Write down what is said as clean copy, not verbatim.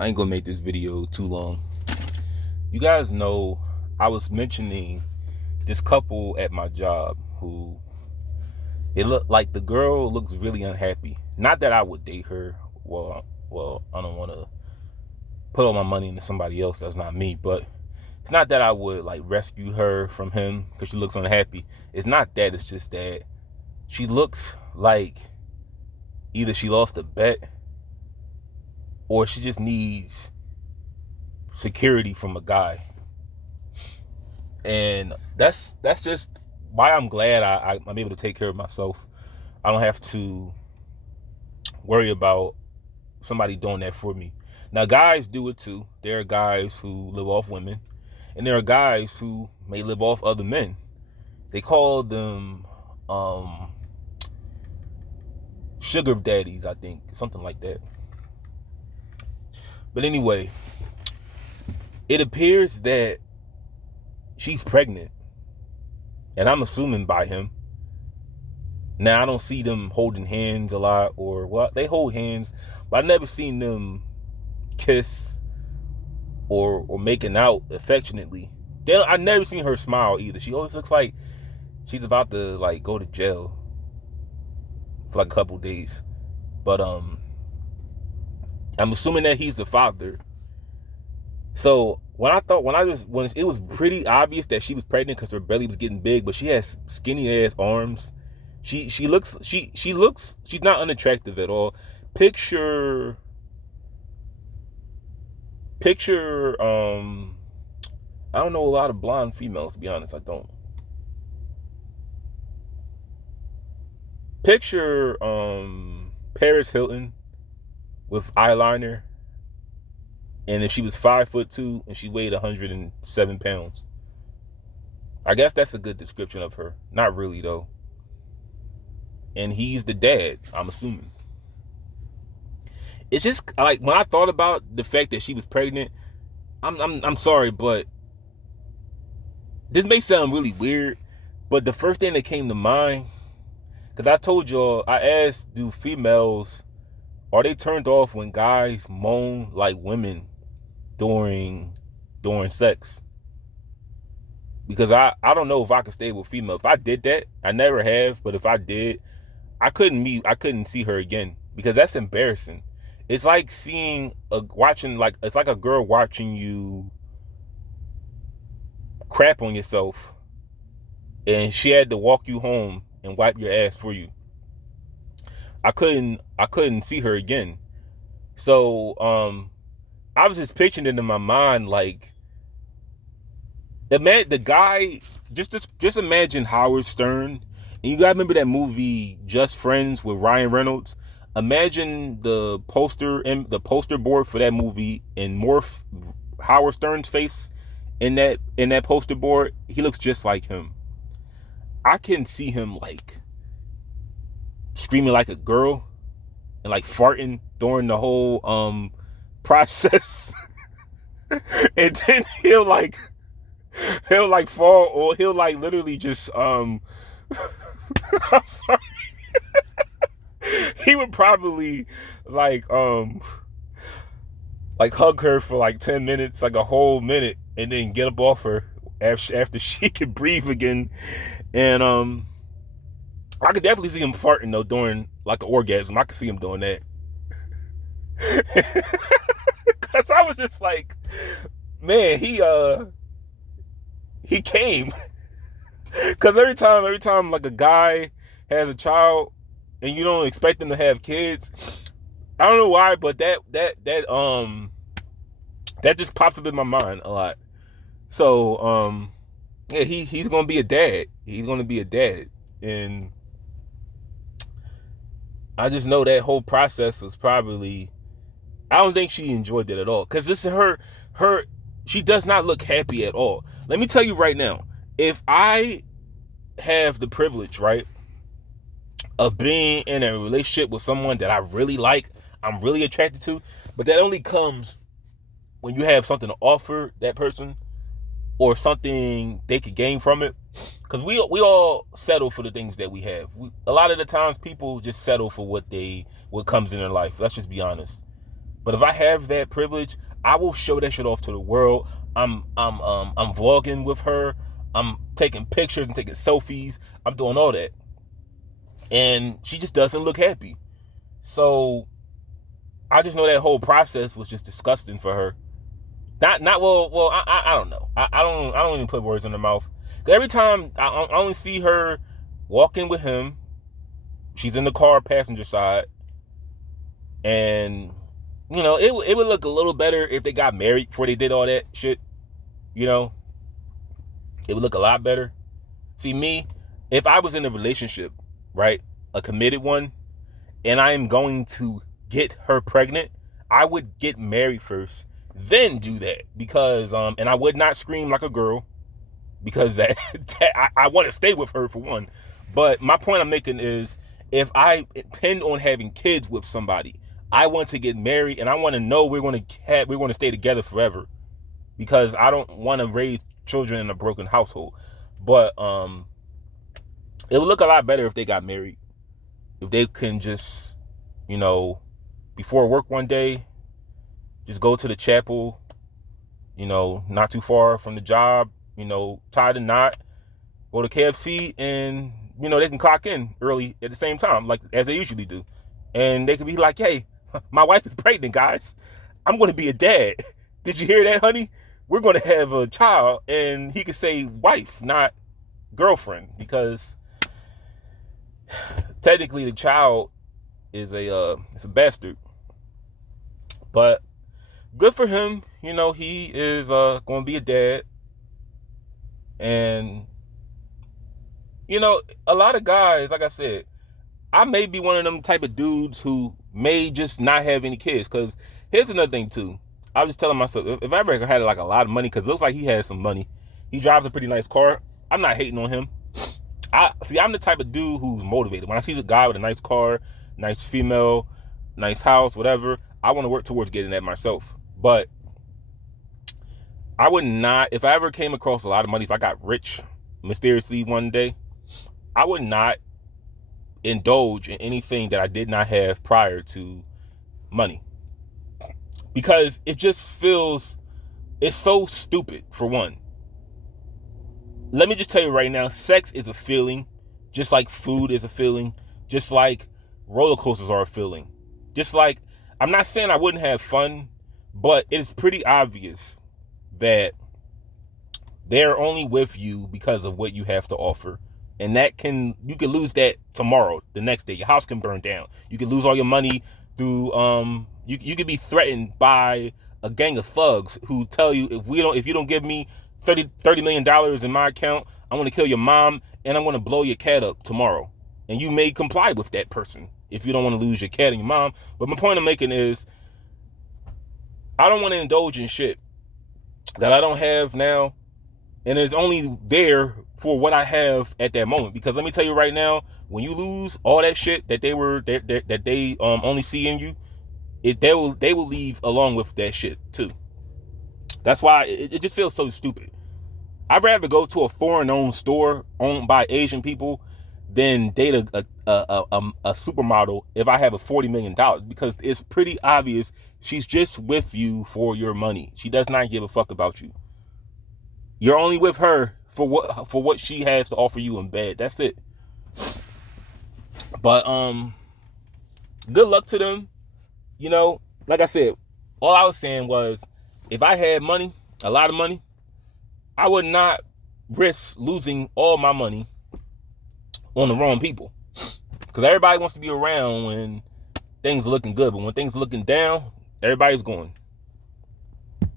I ain't gonna make this video too long. You guys know I was mentioning this couple at my job who it looked like the girl looks really unhappy. Not that I would date her. Well, I don't want to put all my money into somebody else. That's not me. But it's not that I would like rescue her from him because she looks unhappy. It's not that. It's just that she looks like either she lost a bet or she just needs security from a guy. And that's just why I'm glad I'm able to take care of myself. I don't have to worry about somebody doing that for me. Now, guys do it too. There are guys who live off women, and there are guys who may live off other men. They call them sugar daddies, I think, something like that. But anyway, it appears that she's pregnant, and I'm assuming by him. Now, I don't see them holding hands a lot, or what, they hold hands, but I've never seen them kiss or making out affectionately. I've never seen her smile either. She always looks like she's about to like go to jail for like a couple days. But I'm assuming that he's the father. So when it was pretty obvious that she was pregnant because her belly was getting big, but she has skinny ass arms. She's not unattractive at all. Picture I don't know a lot of blonde females, to be honest. I don't. Picture Paris Hilton with eyeliner, and if she was 5'2" and she weighed 107 pounds. I guess that's a good description of her. Not really though. And he's the dad, I'm assuming. It's just like when I thought about the fact that she was pregnant, I'm sorry, but this may sound really weird, but the first thing that came to mind, because I told y'all, I asked, do females, are they turned off when guys moan like women during sex? Because I don't know if I could stay with female. If I did that, I never have, but if I did, I couldn't see her again, because that's embarrassing. It's like it's like a girl watching you crap on yourself and she had to walk you home and wipe your ass for you. I couldn't see her again. So I was just picturing it in my mind, like the guy, just imagine Howard Stern. And you gotta remember that movie Just Friends with Ryan Reynolds. Imagine the poster board for that movie and morph Howard Stern's face in that poster board. He looks just like him. I can see him like screaming like a girl and like farting during the whole process. And then he'll like fall, or he'll like literally just I'm sorry. He would probably like hug her for like 10 minutes, like a whole minute, and then get up off her after she could breathe again. And I could definitely see him farting though during like an orgasm. I could see him doing that. Cause I was just like, man, he came. Cause every time like a guy has a child and you don't expect them to have kids, I don't know why, but that just pops up in my mind a lot. So yeah, he's gonna be a dad. He's gonna be a dad, and I just know that whole process was probably, I don't think she enjoyed it at all. Cause this is her she does not look happy at all. Let me tell you right now, if I have the privilege, right, of being in a relationship with someone that I really like, I'm really attracted to, but that only comes when you have something to offer that person or something they could gain from it. Because we all settle for the things that we have. A lot of the times people just settle for what comes in their life. Let's just be honest. But if I have that privilege, I will show that shit off to the world. I'm vlogging with her. I'm taking pictures and taking selfies. I'm doing all that. And she just doesn't look happy. So I just know that whole process was just disgusting for her. Not well. I don't know. I don't even put words in her mouth. 'Cause every time I only see her walking with him, she's in the car passenger side, and it would look a little better if they got married before they did all that shit. It would look a lot better. See, me, if I was in a relationship, right, a committed one, and I am going to get her pregnant, I would get married first, then do that, because and I would not scream like a girl, because that I want to stay with her for one. But my point I'm making is, if I intend on having kids with somebody, I want to get married, and I want to know we're going to stay together forever, because I don't want to raise children in a broken household. But it would look a lot better if they got married, if they can just before work one day, just go to the chapel, not too far from the job, tie the knot, go to KFC, and they can clock in early at the same time, like as they usually do. And they could be like, hey, my wife is pregnant, guys. I'm going to be a dad. Did you hear that, honey? We're going to have a child. And he could say wife, not girlfriend, because technically the child is it's a bastard. But good for him. He is going to be a dad. And a lot of guys, like I said, I may be one of them type of dudes who may just not have any kids. Because here's another thing too. I was telling myself, if I ever had like a lot of money, because it looks like he has some money, he drives a pretty nice car, I'm not hating on him. I'm the type of dude who's motivated. When I see a guy with a nice car, nice female, nice house, whatever, I want to work towards getting that myself. But I would not, if I ever came across a lot of money, if I got rich mysteriously one day, I would not indulge in anything that I did not have prior to money, because it just feels, it's so stupid. For one, let me just tell you right now, sex is a feeling, just like food is a feeling, just like roller coasters are a feeling, just like, I'm not saying I wouldn't have fun, but it's pretty obvious that they're only with you because of what you have to offer. And you can lose that tomorrow, the next day. Your house can burn down. You can lose all your money through, you could be threatened by a gang of thugs who tell you, if you don't give me $30 million in my account, I'm going to kill your mom and I'm going to blow your cat up tomorrow. And you may comply with that person if you don't want to lose your cat and your mom. But my point I'm making is, I don't want to indulge in shit that I don't have now, and it's only there for what I have at that moment. Because let me tell you right now, when you lose all that shit that they only see in you, they will leave along with that shit too. That's why it just feels so stupid. I'd rather go to a foreign-owned store owned by Asian people than date a supermodel if I have a $40 million, because it's pretty obvious she's just with you for your money. She does not give a fuck about you. You're only with her for what she has to offer you in bed. That's it. But good luck to them. Like I said, all I was saying was, if I had money, a lot of money, I would not risk losing all my money on the wrong people. Because everybody wants to be around when things are looking good, but when things are looking down, everybody's going.